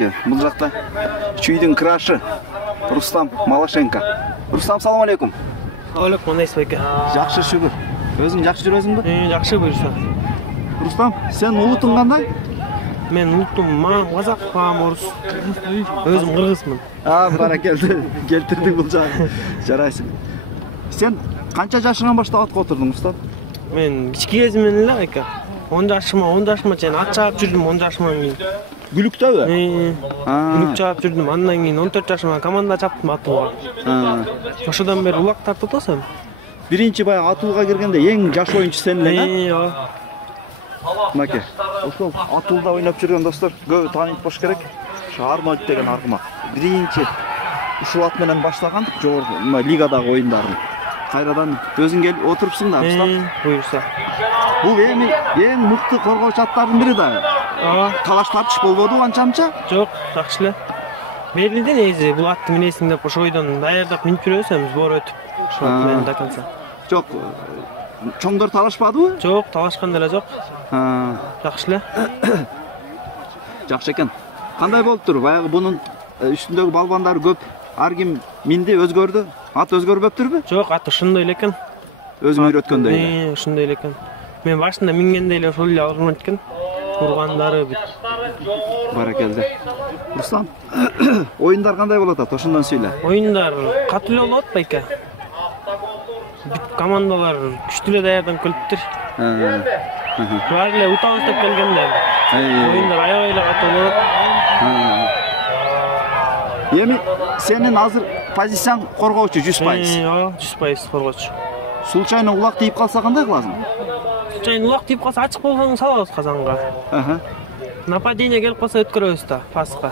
байке. Бұл жақта чүйдің крашы Рустам Малашенко. Рустам, салам алейкум. Алейкум, қандайсыз байке? Жақсы шүгір. Өзің жақсы жүресің бе? Жақсы бұйырса. Рустам, сен ұлытың қандай? Мен ұлтым маған қазақ, маған орыс. Өзім қырғызмын. Баракелді. Келтірдің бұл жағы. Жарайсың. Сен қанша жашыңнан баштап атқа отырдың, Рустам? Мен кішкі кезімнен эле байке. 10 жашыма чейин ат чаап жүрдүм 10 жашыман кийин. Бүлүктөбү? Бүлүк чаап жүрдүм. Андан кийин 14 жашыма команда чаптым атууга. Ошодон бери улак тартып атасам. Биринчи баягы атууга киргенде эң жаш оюнчу сен элең, Ооба. Мынакей. Ошол атууда ойноп жүргөн достор көбү таанып болуш керек. Ошо Арнольд деген аргымак. Биринчи ушул ат менен баштаган жогорку лигадагы оюндарын. Кайрадан өзүң келип отурупсуң да, Рустам. Буюрса. Бул эң мыкты коргоочу аттардын бири да. Талаш тартыш болбоду анча-мынча? Жок, жакшы эле. Белгилде негизи бул атты минесиң деп ошо ойдон даярдап минип жүрөбүз, сбор өтүп. Ошо менен до конца. Жок. Чоңдор талашпадыбы? Жок, талашкан деле жок. Жакшы эле. Жакшы экен. Кандай болуптур? Баягы бунун үстүндөгү балбандары көп. Ар ким минди өзгөрдү. Ат өзгөрбөптүрбү? Жок, ат ошондой эле экен. Өзүң үйрөткөндөй эле. Ошондой эле экен. Мен башында мингенде эле ошол эле алынат экен. Ургандары бүт. Баракелде. Рустам, оюндар кандай болот ат? Ошондон сүйлө. Оюндар катуу эле болот байке. Бүт командалар күчтүү эле даярданып келиптир. Баары эле утабыз деп келгенде. Оюндар аябай эле катуу болот. Эми сенин азыр позицияң коргоочу 100%. Ооба, 100% коргоочу. Случайно улак тийип калса кандай кыласың? Случайно улак тийип калса ачык болсоң салабыз казанга. Нападение келип калса өткөрөбүз да паска.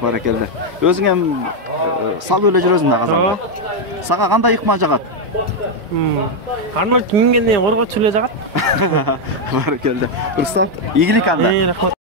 Баракелде. Өзүң эми салып эле жүрөсүң да казанга. Сага кандай ыкма жагат? Арнольд мингенден коргоочу эле жагат. Баракелде. Рустам, ийгилик анда. Рахмат.